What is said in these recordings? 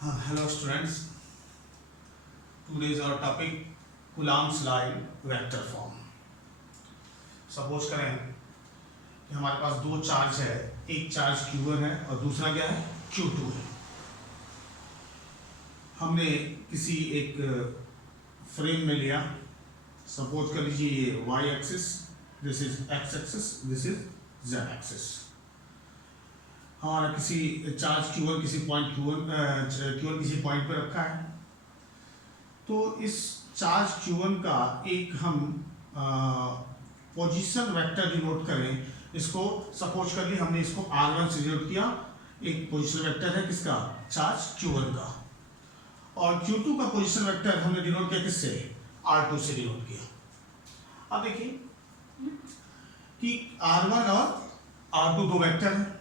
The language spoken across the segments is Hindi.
Hello students. Today is our topic Coulomb's law in vector form. Suppose करें कि हमारे पास दो चार्ज है, एक चार्ज Q1 है और दूसरा क्या है Q2 है। हमने किसी एक फ्रेम में लिया, सपोज कर लीजिए ये y axis, this is x axis, this is z axis. हमारा किसी चार्ज Q1 किसी पॉइंट Q1 किसी पॉइंट पे रखा है, तो इस चार्ज Q1 का एक हम पोजीशन वेक्टर डिनोट करें। इसको सपोज कर लिए हमने इसको R1 से डिनोट किया, एक पोजीशन वेक्टर है किसका, चार्ज Q1 का, और Q2 का पोजीशन वेक्टर हमने डिनोट किया किससे, R2 से डिनोट किया। अब देखिए कि R1 और R2 दो वेक्टर हैं।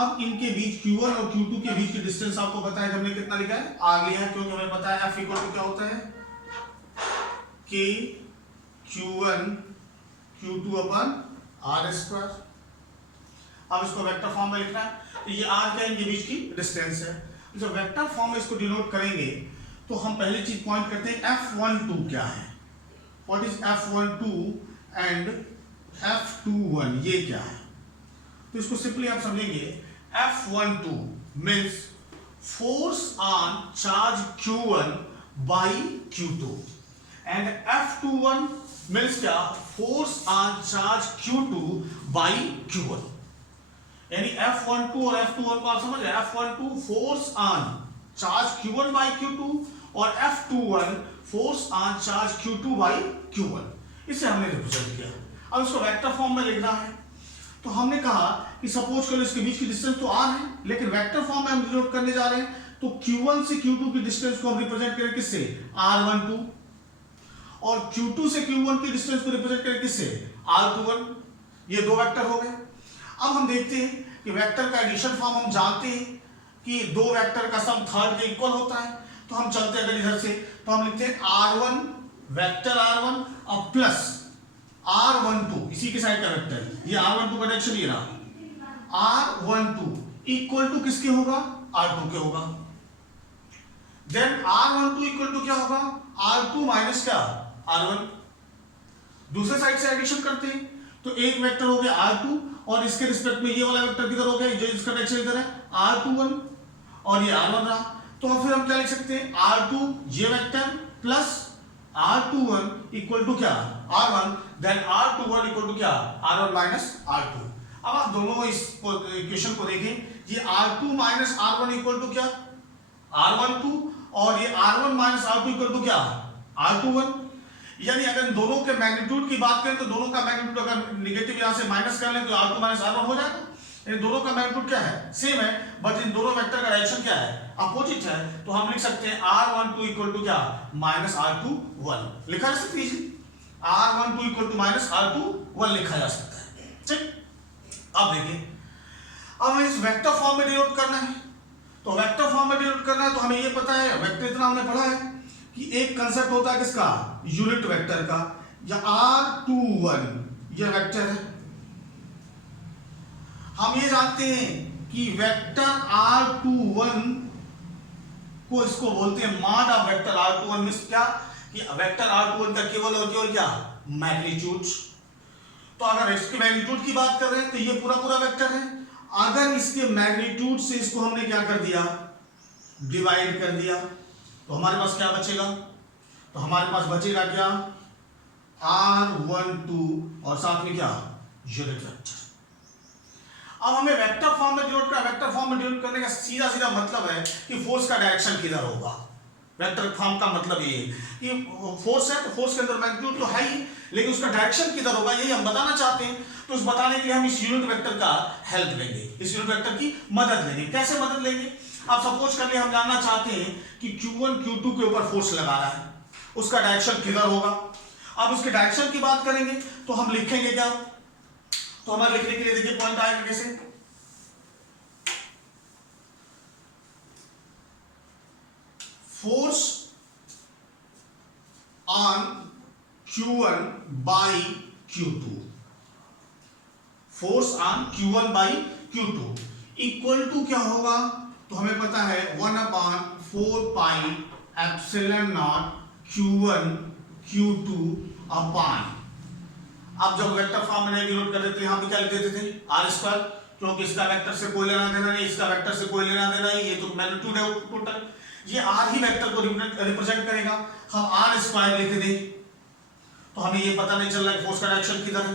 अब इनके बीच Q1 और Q2 के बीच की डिस्टेंस आपको पता है, हमने कितना लिखा है, R लिया है, क्योंकि हमें पता है F इक्वल टू क्या होता है, K Q1 Q2 अपन R स्क्वायर। अब इसको वेक्टर फॉर्म में लिखना है, तो ये R क्या है, इनके बीच की डिस्टेंस है। जब वेक्टर फॉर्म में इसको डिनोट करेंगे तो हम पहली चीज पॉइंट करते हैं F12 क्या है, what is F12 and F21 ये क्या है। तो इसको सिंपली आप समझेंगे, F12 means force on charge Q1 by Q2 and F21 means क्या, force on charge Q2 by Q1। यानी F12 और F21 को आप समझ रहे हैं, F12 force on charge Q1 by Q2 और F21 force on charge Q2 by Q1। इसे हमने रिप्रेजेंट किया। अब इसको वेक्टर फॉर्म में लिखना है, तो हमने कहा कि सपोज करो इसके बीच की डिस्टेंस तो r है, लेकिन वेक्टर फॉर्म में हम डिनोट करने जा रहे हैं, तो Q1 से Q2 की डिस्टेंस को हम रिप्रेजेंट करें किससे, R12, और Q2 से Q1 की डिस्टेंस को रिप्रेजेंट करें किससे, R21। ये दो वेक्टर हो गए। अब हम देखते हैं कि वेक्टर का एडिशन फॉर्म हम जानते हैं कि दो वेक्टर का सम थर्ड के इक्वल होता है। तो हम चलते हैं अगर इधर से, तो हम लिखते हैं R1 वेक्टर R1 और प्लस R12 इसी के साइड का वेक्टर, ये R12 का डायरेक्शन ये रहा, R12 इक्वल टू किसके होगा, R2 के होगा। देन R12 इक्वल टू क्या होगा, R2 माइनस क्या, R1। दूसरे साइड से एडिशन करते हैं, तो एक वेक्टर हो गया R2 और इसके रिस्पेक्ट में ये वाला वेक्टर किधर हो गया, जो इसका डायरेक्शन इधर है, R21 और ये R1 रहा। तो फिर हम क्या लिख सकते हैं, R2 ये vector plus R21 equal to क्या, R1, then R21 equal to क्या, R1 माइनस R2। अब आप दोनों इस इक्वेशन को देखें, ये R2 minus R1 equal to क्या, R12, और ये R1 minus R2 equal to क्या, R21। यानी अगर इन दोनों के मैग्नीट्यूड की बात करें तो दोनों का मैग्नीट्यूड अगर निगेटिव यहां से माइनस कर लें तो R2 माइनस R1 हो जाएगा। इन दोनों का मैग्नीट्यूड क्या है, सेम है, बट इन दोनों वेक्टर का डायरेक्शन क्या है, अपोजिट है। तो हम लिख सकते हैं R12 इक्वल टू क्या, माइनस R21 लिखा जा सकता है, R12 equal to minus R21 लिखा जा सकता है। ठीक, अब देखिए, अब हमें इस वेक्टर फॉर्म में डिनोट करना है, तो वेक्टर फॉर्म में डिनोट करना है तो हमें ये पता है, वेक्टर इतना हमने पढ़ा है कि एक कंसेप्ट होता है किसका, यूनिट वेक्टर का, या R21 ये वेक्टर है। हम ये जानते हैं कि वेक्टर R21 को इसको बोलते हैं mod of vector R21 means क्या, कि वेक्टर R21 का केवल और केवल क्या, मैग्नीट्यूड। तो अगर इसके मैग्नीट्यूड की बात कर रहे हैं तो ये पूरा पूरा वेक्टर है। अगर इसके मैग्नीट्यूड से इसको हमने क्या कर दिया, डिवाइड कर दिया, तो हमारे पास क्या बचेगा, तो हमारे पास बचेगा क्या, R12 और साथ में क्या, यूनिट वेक्टर। अब हमें वेक्टर फॉर्म में डिनोट करना, वेक्टर फॉर्म में डिनोट करने का सीधा सीधा मतलब है कि फोर्स का डायरेक्शन किधर होगा। वेक्टर फॉर्म का मतलब ये है कि फोर्स है तो फोर्स के अंदर मैग्नीट्यूड तो है ही, लेकिन उसका डायरेक्शन किधर होगा यही हम बताना चाहते हैं। तो इस बताने के लिए हम इस यूनिट वेक्टर का हेल्प लेंगे, इस यूनिट वेक्टर की मदद लेंगे। कैसे मदद लेंगे, आप सपोज कर लिए हम जानना चाहते हैं कि Q1 Q2 के ऊपर फोर्स लगा रहा है, उसका डायरेक्शन किधर होगा। अब उसके डायरेक्शन की बात करेंगे तो हम लिखेंगे क्या, तो हमारे लिखने के लिए देखिए पॉइंट आएगा कैसे, force on Q1 by Q2, force on Q1 by Q2 equal to क्या होगा, तो हमें पता है 1/4 pi epsilon naught Q1 Q2 अपान, अब जब वेक्टर फॉर्म में डिनोट कर देते यहाँ पे क्या लिख देते थे आर स्क्वायर, क्योंकि इसका वेक्टर से कोई लेना देना नहीं, इसका वेक्टर से कोई लेना देना नहीं, ये तो मैग्नीट्यूड है टोटल, ये आर ही वेक्टर को रिप्रेजेंट करेगा। हम आर स्क्वायर लिख दें तो हमें ये पता नहीं चल रहा है फोर्स का डायरेक्शन किधर है,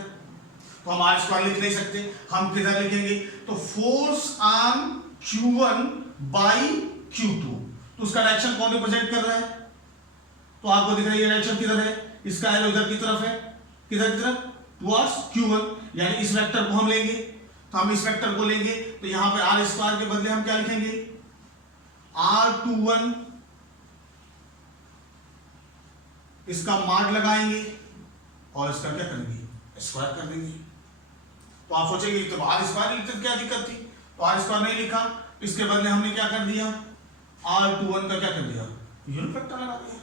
तो हम आर स्क्वायर लिख नहीं सकते, हम किधर लिखेंगे, तो force on Q1 by Q2, तो उसका डायरेक्शन कौन रिप्रेजेंट कर रहा है, तो आपको दिख रहा है ये डायरेक्शन किधर है, इसका एरो इधर की तरफ है, किधर की तरफ, टुवर्ड्स Q1, यानी इस वेक्टर को हम लेंगे, तो हम इस वेक्टर को लेंगे तो यहां पे आर स्क्वायर के बदले हम क्या लिखेंगे R21, इसका माड लगाएंगे और इसका क्या करेंगे स्क्वायर कर देंगे। तो आप सोचेंगे तो आर स्क्वायर लिखते क्या दिक्कत थी, तो आर स्क्वायर नहीं लिखा, इसके बदले हमने क्या कर दिया R21 का क्या कर दिया यूनिट वेक्टर लगा दिया।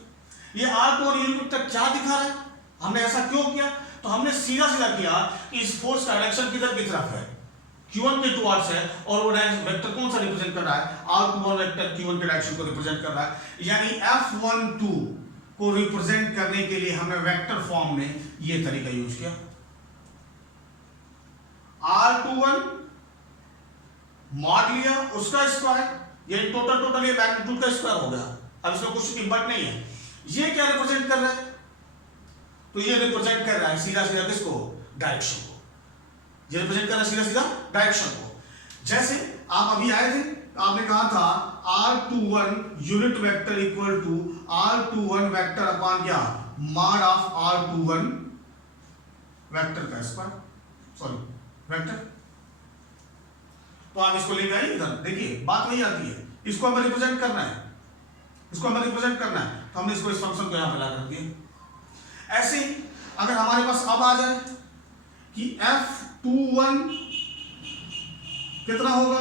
ये R21 यूनिट वेक्टर क्या दिखा रहा है, हमने ऐसा क्यों किया, तो हमने सीधा सीधा किया कि इस फोर्स का डायरेक्शन किधर की तरफ है, Q1 के टुवर्ड्स है, और वो वेक्टर कौन सा रिप्रेजेंट कर रहा है, R21 वेक्टर Q1 के डायरेक्शन को रिप्रेजेंट कर रहा है, यानी F12 को रिप्रेजेंट करने के लिए हमने वेक्टर फॉर्म में ये तरीका यूज किया, R21 मॉड लिया उसका स्क्वायर, ये टोटल ये मैग्नीट्यूड का स्क्वायर हो गया। अब इसमें कुछ इंपॉर्टेंट नहीं है, ये क्या रिप्रेजेंट कर रहा है, तो ये रिप्रेजेंट कर रहा है सीधा सीधा किसको डायरेक्शन को, ये रिप्रेजेंट कर रहा है सीधा सीधा डायरेक्शन को। जैसे आप अभी आए थे आपने कहा था R21 unit vector equal to R21 vector upon क्या मॉड ऑफ R21 वेक्टर का स्क्वायर, सॉरी वेक्टर, तो आप इसको लेके आइए इधर, देखिए बात वही आती है, इसको हमें रिप्रेजेंट करना है, इसको हमें रिप्रेजेंट करना है, तो हमने इसको इस फंक्शन को यहां पे ला कर दिया। ऐसे ही अगर हमारे पास अब आ जाए कि F21 कितना होगा,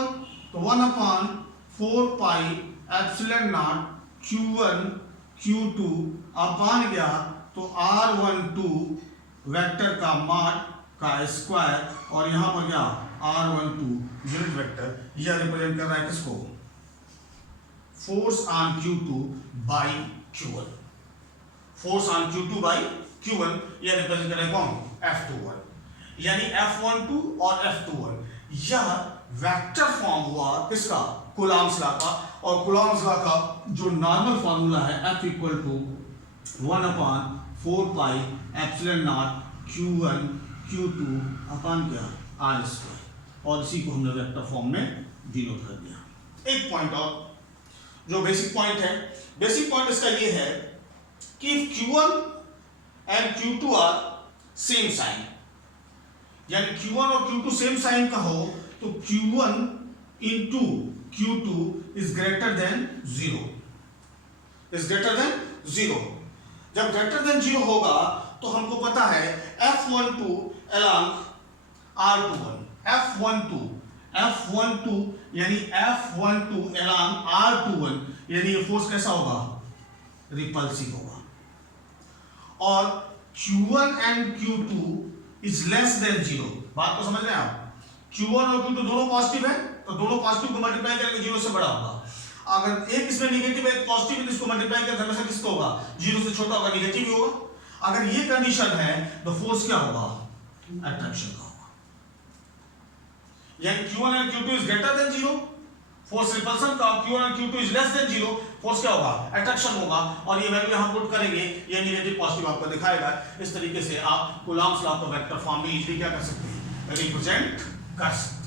तो 1/4 pi epsilon naught Q1 Q2 अपान गया तो R12 वेक्टर का मॉड का स्क्वायर, और यहां पर क्या R12 यूनिट वेक्टर, यह रिप्रेजेंट कर रहा है किसको force on Q2 by Q1, force on Q2 by Q1 यह रिप्रेजेंट कर रहा है कौन F21, यानी F12 और F21 यह वेक्टर फॉर्म हुआ किसका कूलॉम्स लॉ का, और कूलॉम्स लॉ का जो नॉर्मल फॉर्मूला है F equal to 1/4 pi epsilon naught Q1 Q2 upon क्या R स्क्वायर, और इसी को हमने वेक्टर फॉर्म में डिनोट कर दिया। एक पॉइंट और जो बेसिक पॉइंट है, बेसिक पॉइंट इसका ये है कि Q1 and Q2 are same sign, यानी Q1 और Q2 सेम साइन का हो तो Q1 into Q2 is greater than 0, is greater than 0। जब greater than 0 होगा तो हमको पता है F12 along R21, F12 यानी F12 along R21, यानी ये फोर्स कैसा होगा रिपल्सिव होगा, और Q1 and Q2 is less than 0। बात को समझ रहे हैं आप, Q1 और Q2 दोनों पॉजिटिव है तो दोनों पॉजिटिव को मल्टीप्लाई करेंगे 0 से बड़ा होगा, अगर एक इसमें नेगेटिव है एक पॉजिटिव है तो इसको मल्टीप्लाई करके हमेशा किसका होगा 0 से छोटा होगा, नेगेटिव ही होगा। अगर ये कंडीशन है तो फोर्स क्या होगा अट्रैक्शन का होगा, यानी Q1 and Q2 is greater than 0, force repulsion का, Q1 and Q2 is less than 0, force क्या होगा अट्रैक्शन होगा, और ये वैल्यू यहां पुट करेंगे, ये नेगेटिव पॉजिटिव आपको दिखाएगा। इस तरीके से आप कूलॉम्स लॉ को वेक्टर फॉर्म में इजीली क्या कर सकते हैं रिप्रेजेंट कर सकते हैं।